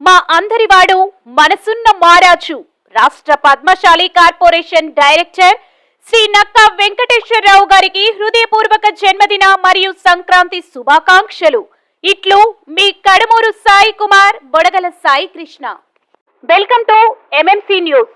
మా అందరివాడు మనసున్న మారాజు రాష్ట్ర పద్మశాలి కార్పొరేషన్ డైరెక్టర్ శ్రీ నక్కా వెంకటేశ్వరరావు గారికి హృదయపూర్వక జన్మదిన మరియు సంక్రాంతి శుభాకాంక్షలు. ఇట్లు మీ Kadamuru Sai Kumar, Bodagala Sai Krishna. Welcome to MMC news.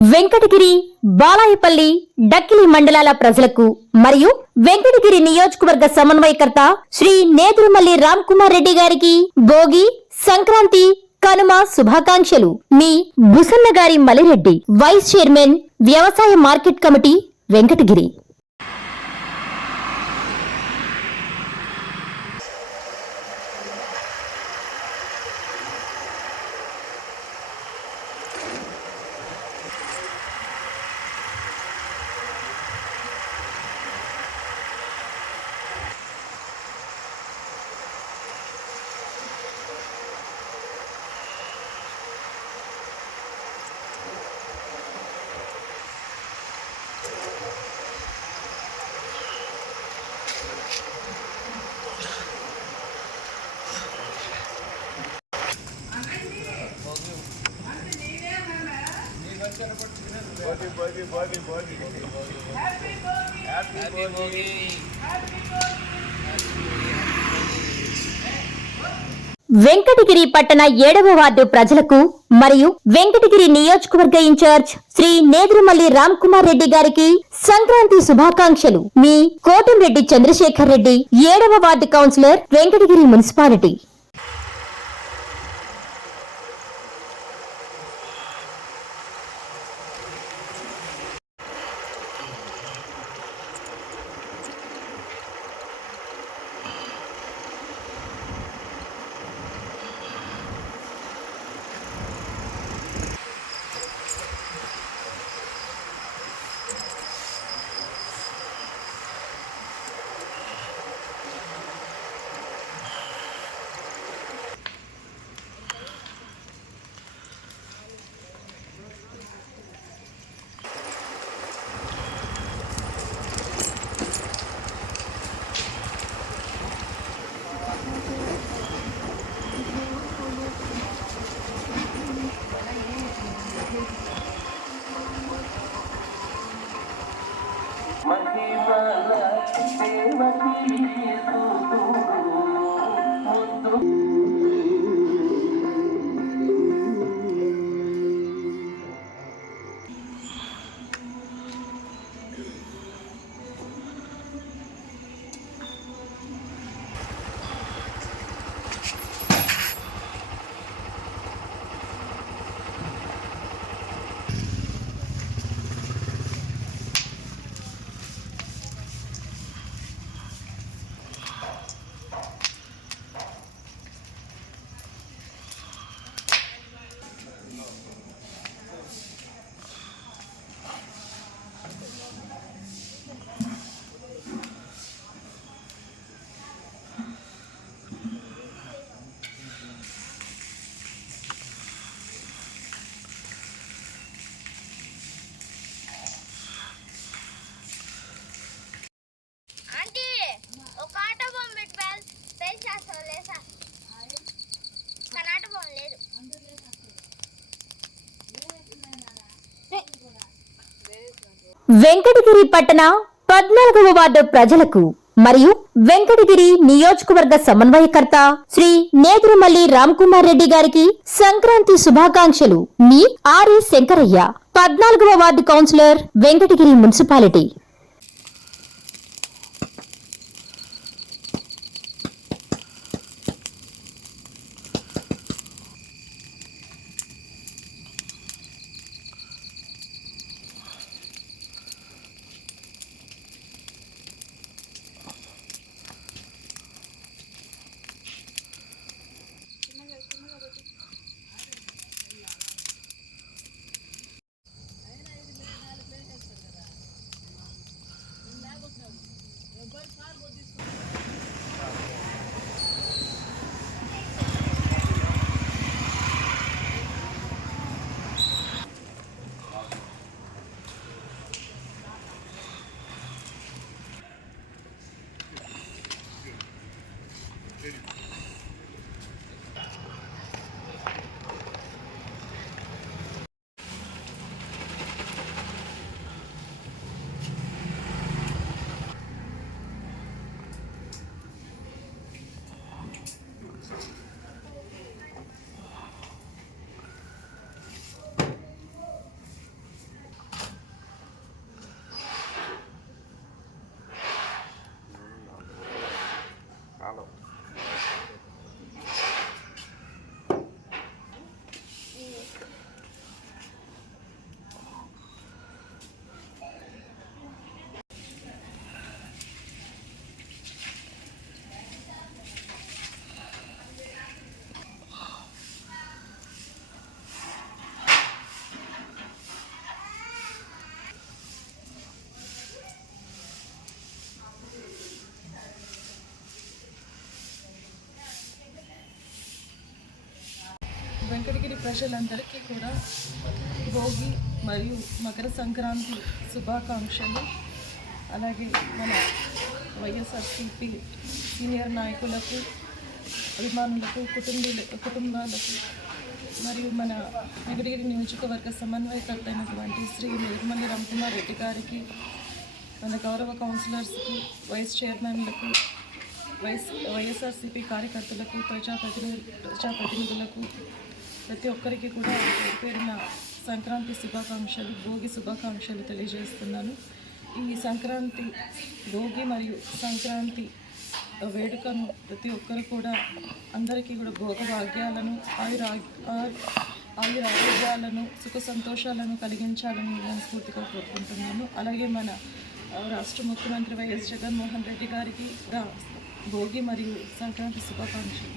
Venkatagiri, Balayapalli, Dakkili మండలాల ప్రజలకు మరియు వెంకటగిరి నియోజకవర్గ సమన్వయకర్త శ్రీ నేదురుమల్లి రామ్ కుమార్ రెడ్డి గారికి భోగి, సంక్రాంతి, కనుమ శుభాకాంక్షలు. మీ బుసన్న గారి మలిరెడ్డి, వైస్ చైర్మన్, వ్యవసాయ మార్కెట్ కమిటీ, వెంకటగిరి. వెంకటగిరి పట్టణ 7వ వార్డు ప్రజలకు మరియు వెంకటగిరి నియోజకవర్గ ఇన్ఛార్జ్ శ్రీ నేదురుమల్లి రామ్ కుమార్ రెడ్డి గారికి సంక్రాంతి శుభాకాంక్షలు. మీ కోటంరెడ్డి చంద్రశేఖర్ రెడ్డి, 7వ ward councillor, Venkatagiri municipality. Venkatagiri పట్టణ 14వ వార్డు ప్రజలకు మరియు వెంకటగిరి నియోజకవర్గ సమన్వయకర్త శ్రీ నేదురుమల్లి రామ్ కుమార్ రెడ్డి గారికి సంక్రాంతి శుభాకాంక్షలు. మీ ఆర్ఈ శంకరయ్య, 14వ ward councillor, Venkatagiri municipality. Venkatagiri ప్రజలందరికీ కూడా భోగి మరియు మకర సంక్రాంతి శుభాకాంక్షలు. అలాగే మన వైఎస్ఆర్సీపీ సీనియర్ నాయకులకు, అభిమానులకు, కుటుంబాలకు మరియు మన వెంకటగిరి నియోజకవర్గ సమన్వయకర్త అయినటువంటి శ్రీ నేదురుమల్లి రామ్కుమార్ రెడ్డి గారికి, మన గౌరవ కౌన్సిలర్స్కి, వైస్ చైర్మన్లకు, వైఎస్ఆర్సీపీ కార్యకర్తలకు, ప్రజాప్రతినిధులకు, ప్రతి ఒక్కరికి కూడా పేరున సంక్రాంతి శుభాకాంక్షలు, భోగి శుభాకాంక్షలు తెలియజేస్తున్నాను. ఈ సంక్రాంతి, భోగి మరియు సంక్రాంతి వేడుకను ప్రతి ఒక్కరు కూడా అందరికీ కూడా భోగభాగ్యాలను, ఆరోగ్యాలను, సుఖ సంతోషాలను కలిగించాలని మనస్ఫూర్తిగా కోరుకుంటున్నాను. అలాగే మన రాష్ట్ర ముఖ్యమంత్రి వైఎస్ జగన్మోహన్ రెడ్డి గారికి భోగి మరియు సంక్రాంతి శుభాకాంక్షలు.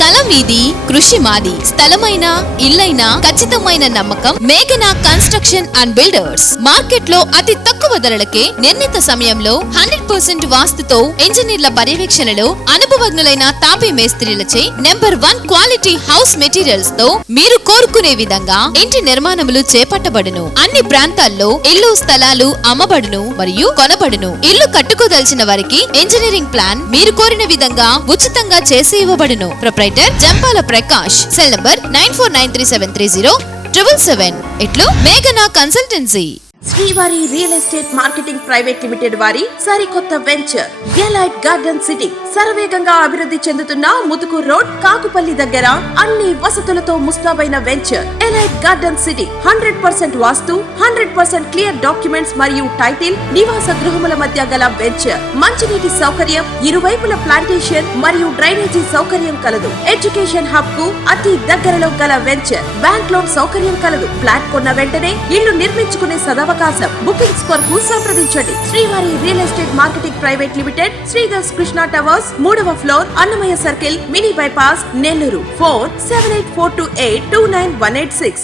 కలం మీది, కృషి మాది. స్థలమైన, ఇల్లైనా ఖచ్చితమైన నమ్మకం మేఘనా కన్స్ట్రక్షన్ అండ్ బిల్డర్స్. మార్కెట్ లో అతి తక్కువ ధరలకే నిర్ణీత సమయంలో 100% వాస్తుతో, ఇంజనీర్ల పర్యవేక్షణలో అనుభవజ్ఞులైన తాపీ మేస్త్రీలచే నెంబర్ 1 క్వాలిటీ హౌస్ మెటీరియల్స్ తో మీరు కోరుకునే విధంగా ఇంటి నిర్మాణములు చేపట్టబడును. అన్ని ప్రాంతాల్లో ఇల్లు స్థలాలు అమ్మబడును మరియు కొనబడును. ఇల్లు కట్టుకోదలిచిన వారికి ఇంజనీరింగ్ ప్లాన్ మీరు కోరిన విధంగా ఉచితంగా చేసి ఇవ్వబడును. Proprietor Jampala Prakash. Cell number 9493307777. ఇట్లు మేఘనా consultancy. Srivari real estate marketing private limited వారి సరికొత్త వెంచర్ గెలైట్ గార్డెన్ సిటీ శరవేగంగా అభివృద్ధి చెందుతున్న ముతుకూర్ రోడ్, కాకుపల్లి దగ్గర అన్ని వసతులతో ముస్తాబైన వెంచర్ ఎలైట్ గార్డెన్ సిటీ. 100% వాస్తు, 100% క్లియర్ డాక్యుమెంట్స్ మరియు టైటిల్, నివాస గృహముల మధ్య గల వెంచర్. మంచినీటి సౌకర్యం, ఇరువైపుల ప్లాంటేషన్ మరియు డ్రైనేజీ సౌకర్యం కలదు. ఎడ్యుకేషన్ హబ్ కు అతి దగ్గరలో గల వెంచర్. బ్యాంక్ లోన్ సౌకర్యం కలదు. ఫ్లాట్ కొన్న వెంటనే ఇల్లు నిర్మించుకునే సదవకాశం. బుకింగ్స్ కొరకు సంప్రదించండి. Srivari real estate marketing private limited, Sridhar's Krishna towers, 3వ floor, Annamayya circle, mini bypass, Nellore. Phone 7842829186.